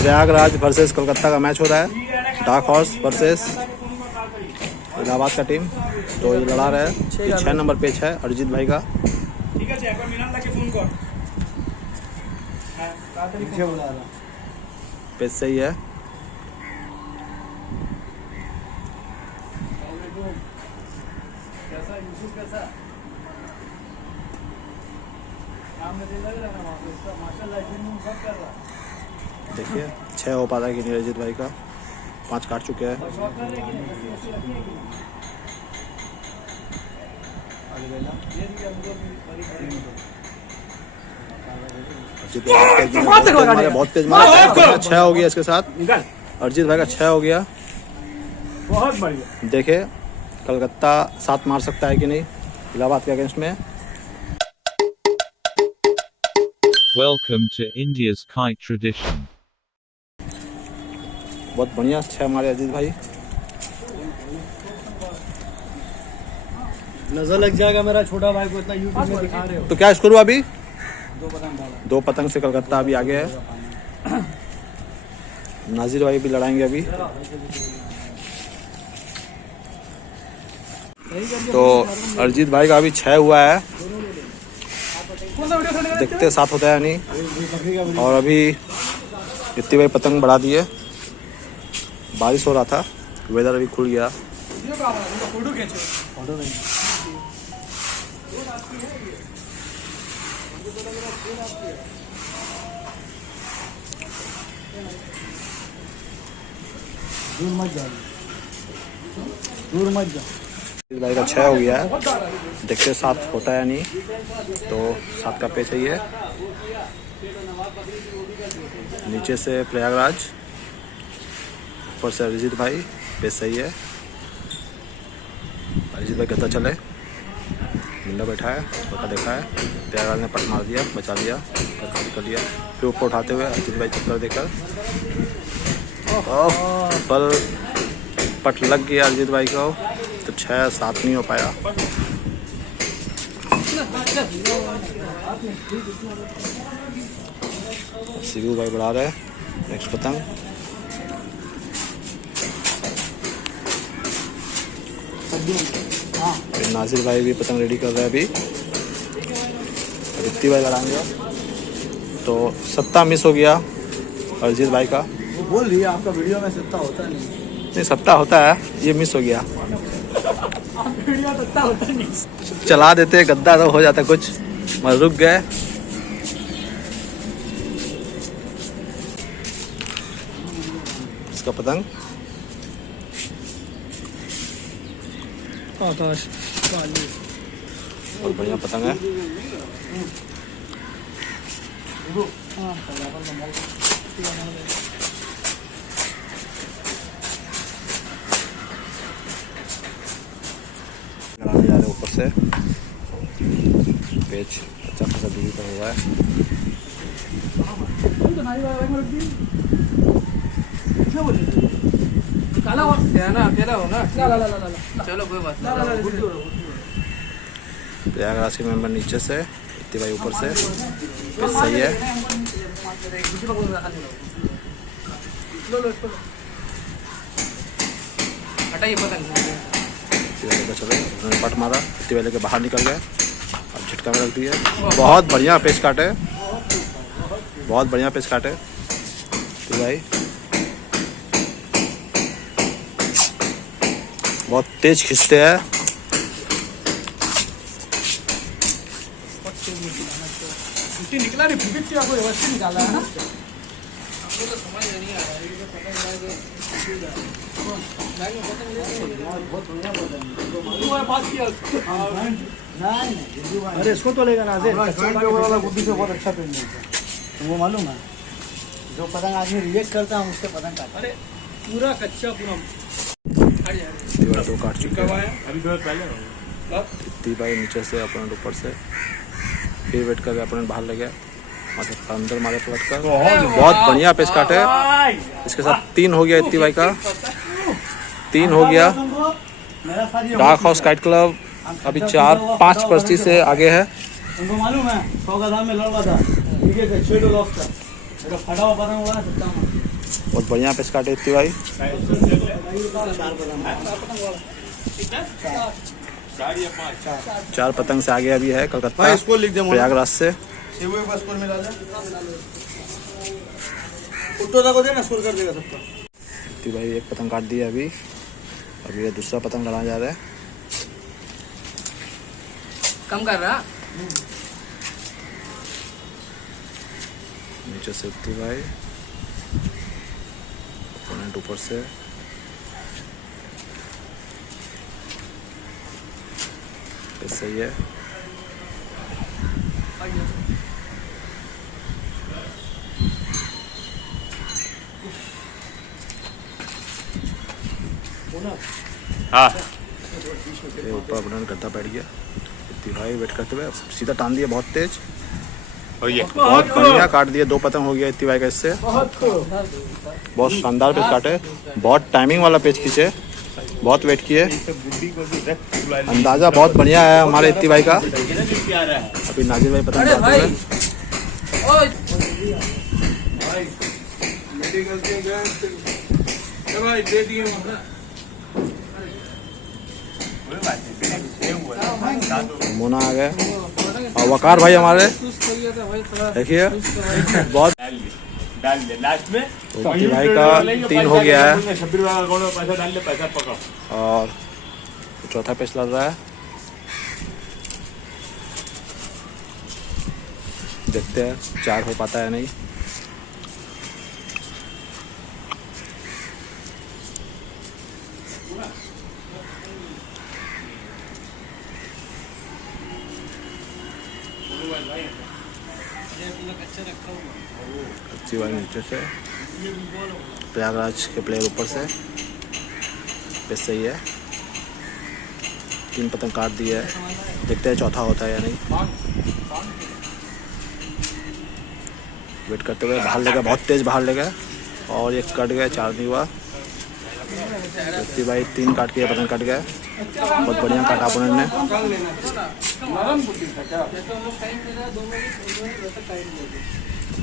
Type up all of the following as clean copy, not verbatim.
Prayagraj versus Kolkata का match हो रहा है। डार्क हॉर्स वर्सेस इलाहाबाद का टीम। तो ये लड़ा रहा है। 6 नंबर पेच है अरिजीत भाई का। पेच सही है। देखिए 6 हो पाता है कि नहीं अरिजीत भाई का। 5 काट चुके हैं। बहुत तेज मारा। 6 हो गया इसके साथ। अरिजीत भाई का 6 हो गया। बहुत बढ़िया। देखे कलकत्ता 7 मार सकता है कि नहीं इलाहाबाद के अगेंस्ट में। Welcome to India's kite tradition. बहुत बढ़िया 6 मारे अजीत भाई। नजर लग जाएगा मेरा छोटा भाई को, इतना यूट्यूब में दिखा रहे हो। तो क्या स्कोर हुआ अभी? 2 पतंग से कलकत्ता अभी आगे है। नाजिर भाई भी लड़ाएंगे अभी। तो अरिजीत भाई का अभी 6 हुआ है। देखते 7 होता है नहीं। और अभी इतनी भाई पतंग बढ़ा दिए। बारिश हो रहा था, वेदर अभी खुल गया। दूर मत जा। भाई का 6 हो गया है। देखते 7 होता है नहीं। तो 7 का पेच है ये। नीचे से प्रयागराज, ऊपर से अरिजीत भाई। पेच सही है। अरिजीत भाई गद्दा चले, मिंडा बैठा है, उसका देखा है। प्रयागराज ने पट मार दिया, बचा लिया, कर लिया। फिर ऊपर उठाते हुए अरिजीत भाई चक्कर देकर पर पट लग गया अरिजीत भाई को। तो 6-7 नहीं हो पाया। शिवू भाई बढ़ा रहे नेक्स्ट पतंग। फिर नासिर भाई भी पतंग रेडी कर रहे हैं अभी। रित्ती भाई लड़ाएंगे। तो 7 मिस हो गया अरिजीत भाई का। वो बोल रही है आपका वीडियो में 7 होता नहीं। 7 होता है, ये मिस हो गया। वीडियो 7 होता नहीं। चला देते गद्दा तो हो जाता कुछ, मगर रुक गए। इसका पतंग आकाश बहुत बढ़िया पतंग है। लगाने जा रहे ऊपर से। पेच अच्छा खासा दूरी पर हुआ है। काला और ना तेरा हो ना। चलो कोई बात नहीं। प्रयागराज के मेंबर नीचे से, इतनी भाई ऊपर से। पेच सही है। हटाइए पतंग। चले उन्होंने पट मारा, इतनी वाले के बाहर निकल गए। अब झटका में रख दिए। बहुत बढ़िया पेच काटे, बहुत बढ़िया पेच काटे भाई। बहुत तेज खींचते हैं। निकला नहीं, आपको व्यवस्थित निकाला है ना। हमको तो समझ नहीं आ रहा है ये पतंग अरे इसको तो लेगा ना। गुड्डी से बहुत अच्छा पेन मिलता है, तुमको मालूम है। जो पतंग आदमी रिजेक्ट करता है उससे पतंग काटता। अरे पूरा कच्चा पूरा 2 काट चुके हैं। अभी पहले इतनी भाई नीचे से, अपोनेंट ऊपर से। फिर वेट कर, अपोनेंट बाहर ले गया, अंदर मारे पलट कर। बहुत बढ़िया पेच काटे। इसके साथ 3 हो गया इतनी भाई का। 3 हो गया। डार्क हॉर्स काइट क्लब अभी 4-5 पर्ची से आगे है। तुमको मालूम है 100 का दाम में लड़ रहा था, ठीक है 6 लॉस का। फटा हुआ पतंग हुआ ना 7 बहुत बढ़िया पेश काटे इतनी भाई। चार पतंग से आगे अभी है कलकत्ता प्रयागराज से। इतनी भाई एक पतंग काट दिया अभी ये दूसरा पतंग लड़ाया जा रहा है। कम कर रहा नीचे से इतनी भाई ओपोनेंट ऊपर से सही है। हाँ ये ऊपर अपना गड्ढा बैठ गया। इतनी भाई वेट करते हुए सीधा टान दिया बहुत तेज। और ये बहुत बढ़िया काट दिया, दो पतंग हो गया इतनी भाई का इससे। बहुत शानदार पेच काटे, बहुत टाइमिंग वाला पेच खींचे, बहुत वेट किए। अंदाजा बहुत बढ़िया है हमारे इतनी भाई का। अभी नाजिर भाई पतंग काटते हुए मोना आ गए और वकार भाई हमारे देखिए बहुत। डाल दे लास्ट में इतनी भाई का 3 हो गया है 26 वाला कौन पैसा डाल दे, पैसा पकड़। और चौथा पेच लड़ रहा है। देखते हैं 4 हो पाता है नहीं। अच्छी बात नीचे से प्रयागराज के प्लेयर ऊपर से पेच सही है। 3 पतंग काट दिए है, देखते हैं चौथा होता है या नहीं। वेट करते हुए बाहर ले गए, बहुत तेज बाहर ले गए और ये कट गए, 4 नहीं हुआ। व्यक्ति भाई 3 काट के पतंग कट गए, बहुत बढ़िया काटा अपोनेंट ने।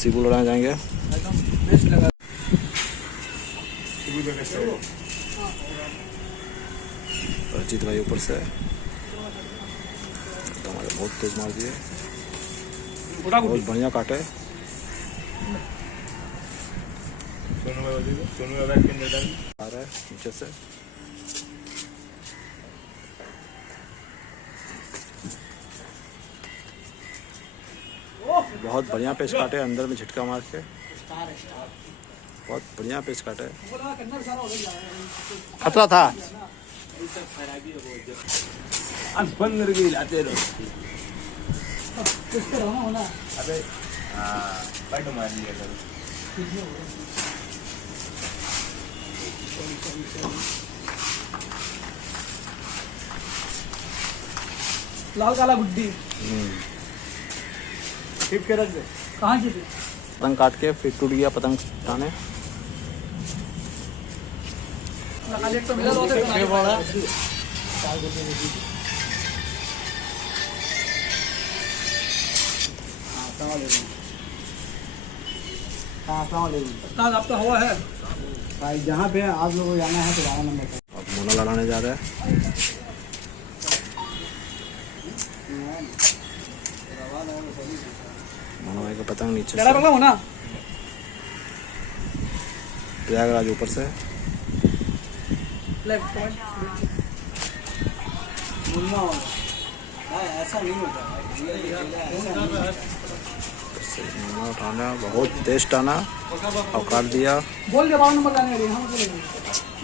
सीबू लड़ाए जाएंगे। अजीत भाई ऊपर से तो हमारे बहुत तेज मार दिए, बहुत बढ़िया काटे। आ रहा है नीचे से। बहुत बढ़िया पेच काटे, अंदर में झटका मार के बहुत बढ़िया पेच काटे। खतरा था। लाल काला गुड्डी टिप के रख दे। कहाँ की थी? पतंग काट के फिर टूट गया पतंग टाने। तो मिला दो से बड़ा आपका हुआ है भाई। जहाँ पे आप लोगों को जाना है तो 12 नंबर पर। अब मोना लड़ाने जा रहा है। मोना भाई का पतंग नीचे से, होना प्रयागराज ऊपर से। ऐसा नहीं होता मोना उठाना बहुत तेज टाना और काट दिया। बोल दे 12 नंबर जाने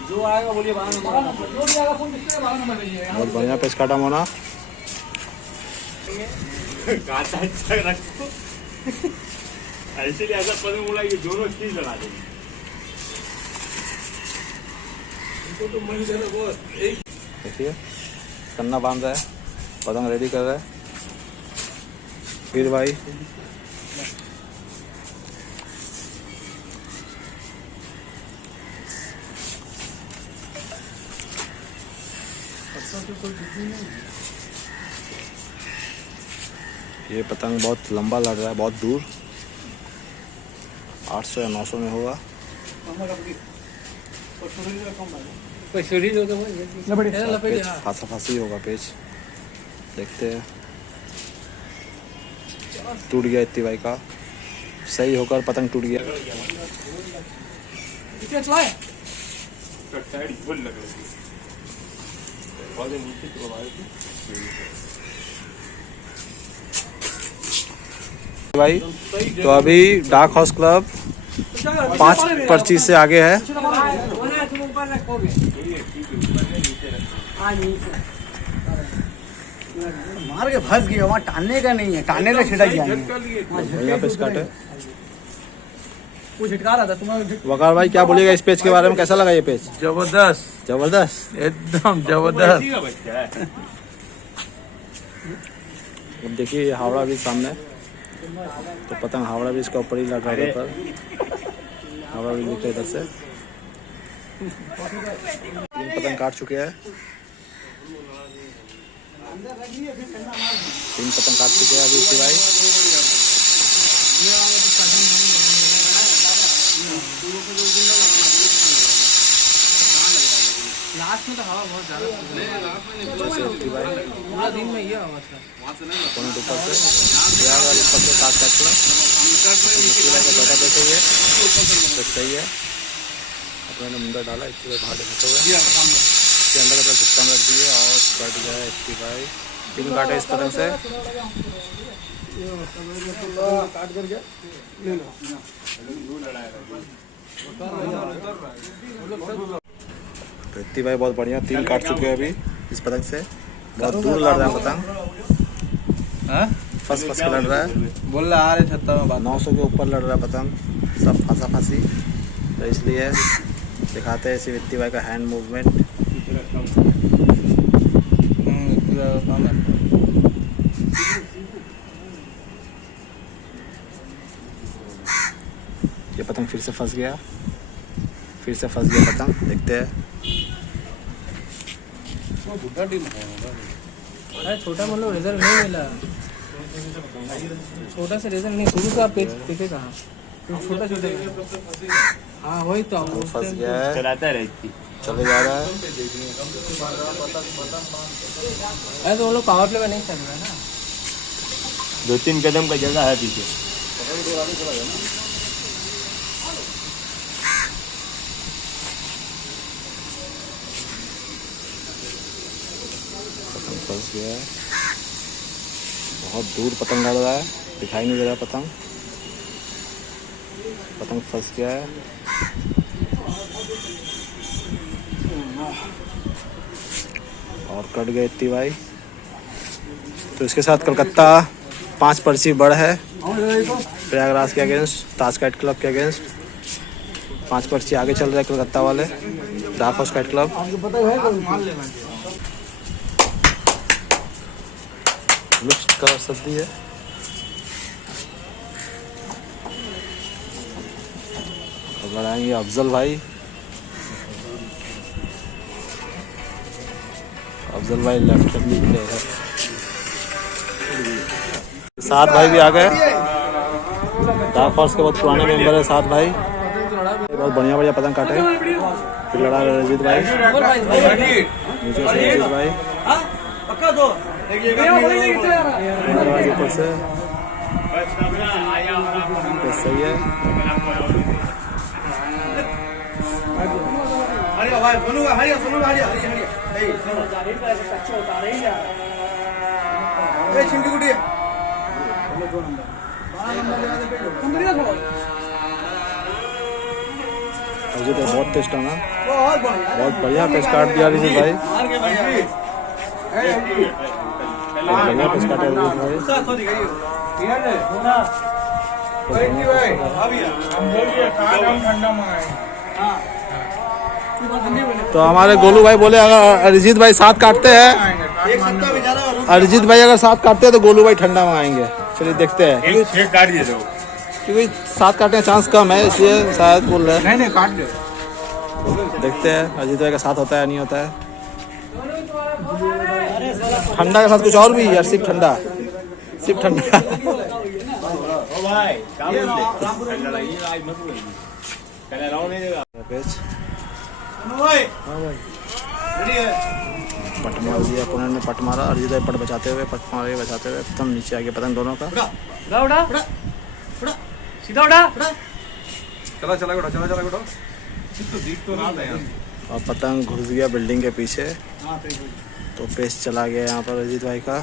जो आएगा बोलिए 12 नंबर जो भी आएगा फोन किससे 12 नंबर भेजिएगा। बहुत बढ़िया पेच काटा मोना। ऐसे ऐसा पतंग बोला कि दोनों चीज लगा देंगे। देखिए कन्ना बांध रहा है, पतंग रेडी कर रहा है। फिर भाई ये पतंग बहुत लंबा लड़ रहा है, बहुत दूर 800 या 900 में होगा। पेच फांसा फांसी होगा पेच। देखते हैं, टूट गया इतनी भाई का, सही होकर पतंग टूट गया। साइड फुल लग रही है और नीचे तो भाई तो अभी डाक हाउस क्लब 5 पर्ची से आगे है। मार के फंस गया वहाँ, टालने का नहीं है, टालने का छिटक गया यहाँ पे स्टार्ट है। वो झटका रहा था तुम्हारा। वकार भाई क्या बोलिएगा इस पेज के बारे में, कैसा लगा ये पेज? जबरदस्त, जबरदस्त, एकदम जबरदस्त। का बच्चा है। अब देखिए ये हावड़ा ब्रिज सामने, तो पतंग हावड़ा ब्रिज का ऊपर ही लग रहा है। पर हावड़ा ब्रिज दिख रहा है इधर से। 3 पतंग काट चुके हैं, 3 पतंग काट चुके हैं अभी इसी भाई। लास्ट में तो हवा बहुत ज्यादा पूरा दिन में ये हवा था। ऊपर से ऊपर से काट काट लो, छोटा पे सही है, सही है। अपने ने मुंडा डाला, इसके बाद भाड़े खत्म हुए, इसके अंदर का झुक्का रख दिए और कट गया इसकी भाई। 3 काटे इस पतंग से। काट कर गया तो इतनी भाई बहुत बढ़िया 3 काट चुके हैं अभी इस पतंग से। बहुत दूर लड़ रहा है पतंग, फंस फंस के लड़ रहा है। बोल रहा आ रहे 900 के ऊपर लड़ रहा है पतंग, सब फांसा फांसी। तो इसलिए दिखाते हैं सिर्फ इतनी भाई का हैंड मूवमेंट। ये पतंग फिर से फंस गया, फिर से फंस गया पतंग। देखते हैं, अरे छोटा मतलब रिजल्ट नहीं मिला, छोटा से रिजल्ट नहीं। शुरू से आप देखे कहाँ छोटा छोटा। हाँ वही तो फंस गया है, चलाता रहती चले जा रहा है। अरे तो वो लोग पावर प्ले में नहीं चल रहा है ना। 2-3 कदम का जगह है पीछे। पतंग फंस गया है, बहुत दूर पतंग लड़ रहा है, दिखाई नहीं दे रहा पतंग। पतंग फंस गया है। और कट गए इतनी भाई। तो इसके साथ कलकत्ता 5 पर्ची बढ़ है प्रयागराज के अगेंस्ट, ताज काइट क्लब के अगेंस्ट। 5 पर्ची आगे चल रहे हैं कलकत्ता वाले, डाक house kite club. Mixed colour सब्जी है। अब लड़ाएंगे अफजल भाई। अफजल भाई लेफ्ट से निकले हैं। 7 भाई भी आ गए, डाक हाउस के बहुत पुराने मेंबर है 7 भाई। बहुत बढ़िया बढ़िया पतंग काटे। फिर लड़ा रंजीत भाई, नीचे से रंजीत भाई ऊपर से। सही है, बहुत टेस्ट है ना, बहुत बढ़िया पेस्ट काट दिया रंजीत भाई। बढ़िया पेस्ट काटा रंजीत भाई। तो हमारे गोलू भाई बोले अगर अरिजीत भाई 7 काटते हैं, अरिजीत भाई अगर 7 काटते हैं तो गोलू भाई ठंडा मंगाएंगे। चलिए देखते हैं, एक काट दे दो क्योंकि 7 काटने का चांस कम है इसलिए शायद बोल रहे हैं। नहीं काट दो। देखते हैं अरिजीत भाई का साथ होता है नहीं होता है। ठंडा के साथ कुछ और भी यार, सिर्फ ठंडा, सिर्फ ठंडा। ओ भाई काम कर ले लड़ाई आज मत बोलिए। पहले राउंड नहीं देगा पेच ओए हाँ भाई रेडी है पट मार दिया अपोनेंट ने, पट मारा अरिजीत भाई पट बचाते हुए, पट मारे बचाते हुए एकदम नीचे आ गया पतंग दोनों का। उड़ा उड़ा उड़ा उड़ा उड़ा सीधा उड़ा उड़ा चला चला बेटा चला चला बेटा तो दीप तो ना है और पतंग घुस गया बिल्डिंग के पीछे, हाँ पे तो पेच चला गया यहाँ पर अरिजीत भाई का।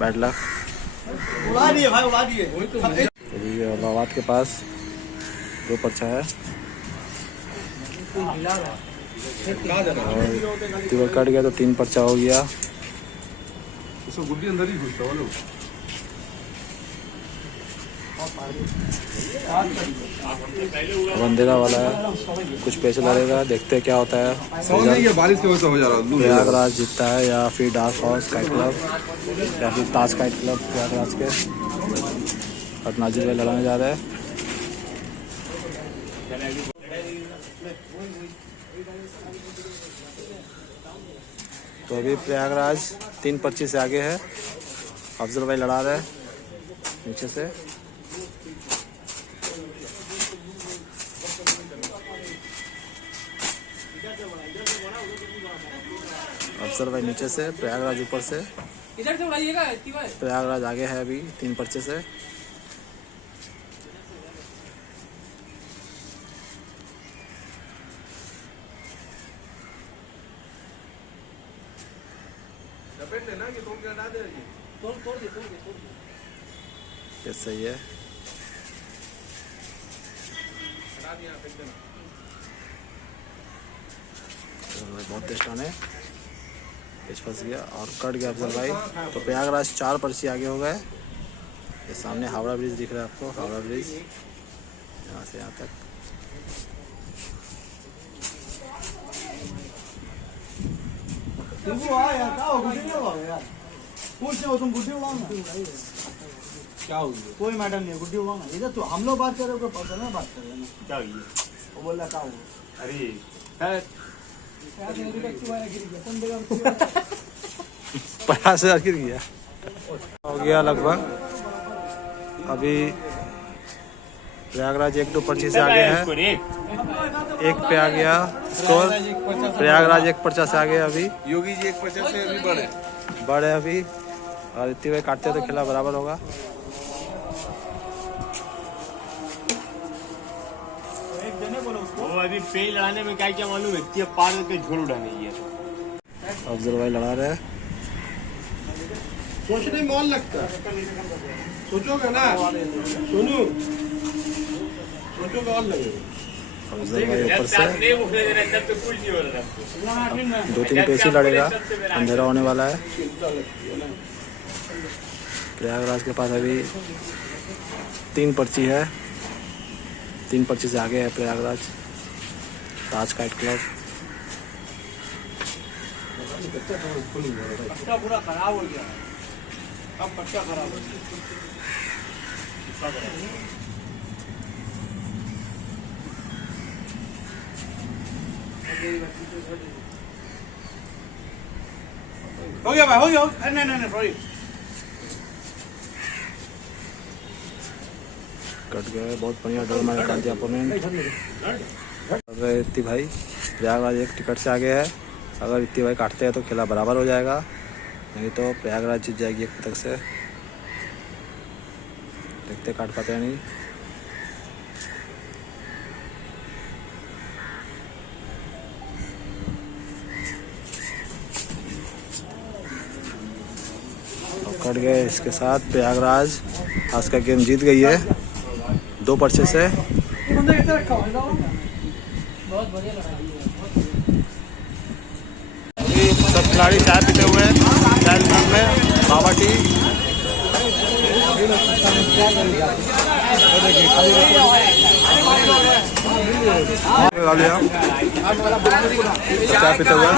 Bad luck. उड़ा दिए भाई उड़ा दिए अभी औरंगाबाद के पास 2 पर्चा है और तिवर कट गया तो 3 पर्चा हो गया। इसको गुड्डी अंदर ही घुसता वाला अब अंधेरा वाला है, कुछ पैसे लगेगा, देखते हैं क्या होता है। समझ नहीं ये बारिश की वजह से हो जा रहा है प्रयागराज जीतता है या फिर डार्क हॉर्स काइट क्लब या फिर ताज काइट क्लब प्रयागराज के। और नाजिर भाई लड़ाने जा रहे हैं। तो अभी प्रयागराज 3 पर्ची से आगे है। अफजल भाई लड़ा रहे हैं नीचे से। अफजल भाई नीचे से, प्रयागराज ऊपर से। इधर से उड़ाइएगा प्रयागराज आगे है अभी 3 पर्चे से। ये सही है। बहुत टेस्ट आने पेच फंस गया और कट गया अफजल भाई। तो प्रयागराज 4 पर्ची आगे हो गए। ये सामने हावड़ा ब्रिज दिख रहा है आपको, हावड़ा ब्रिज यहाँ से यहाँ तक। तुमको आ यार क्या हो गुड्डी नहीं हुआ यार पूछ रहे हो तुम गुड्डी उड़ाओ ना क्या हो गया कोई मैटर नहीं है गुड्डी उड़ाओ ना इधर तो हम लोग बात कर रहे हो पर्सनल बात कर रहे हैं ना क्या हुई वो बोल रहा क्या हो अरे पचास हजार गिर गया हो गया लगभग। अभी प्रयागराज 1-2 पर्ची से आगे है। 1 पे आ गया स्कोर। प्रयागराज 1 पर्चा से आगे है अभी। योगी जी 1 पर्चा से अभी बड़े अभी और इतने भाई काटते तो खेला बराबर होगा। वो अभी पेड़ लड़ाने में क्या क्या मालूम है कि पार करके झोल उड़ाने ही है। अफजल भाई लड़ा रहे हैं। सोचने में मन लगता है सोचोगे ना सोनू सोचोगे और लगेगा। अफजल भाई ऊपर से नहीं उठने दे रहे तब तो कुछ नहीं हो रहा है 2-3 पेच ही लड़ेगा, अंधेरा होने वाला है। प्रयागराज के पास अभी 3 पर्ची है। 3 पर्ची से आगे है प्रयागराज। ताज काइट क्लब। पट्टा पूरा खराब हो गया अब पट्टा खराब हो गया हो गया भाई हो गया नहीं नहीं सॉरी कट गए, बहुत बढ़िया डर मार काट दिया अपोनेंट। अगर इत्ती भाई प्रयागराज 1 टिकट से आगे है। अगर इत्ती भाई काटते हैं तो खेला बराबर हो जाएगा, नहीं तो प्रयागराज जीत जाएगी 1 पतंग से। देखते काट पाते हैं नहीं। और कट गए। इसके साथ प्रयागराज आज का गेम जीत गई है 2 पर्चे से। अभी सब खिलाड़ी चाय पीते हुए चाय दुकान में बाबा टी। चाय पीते हुए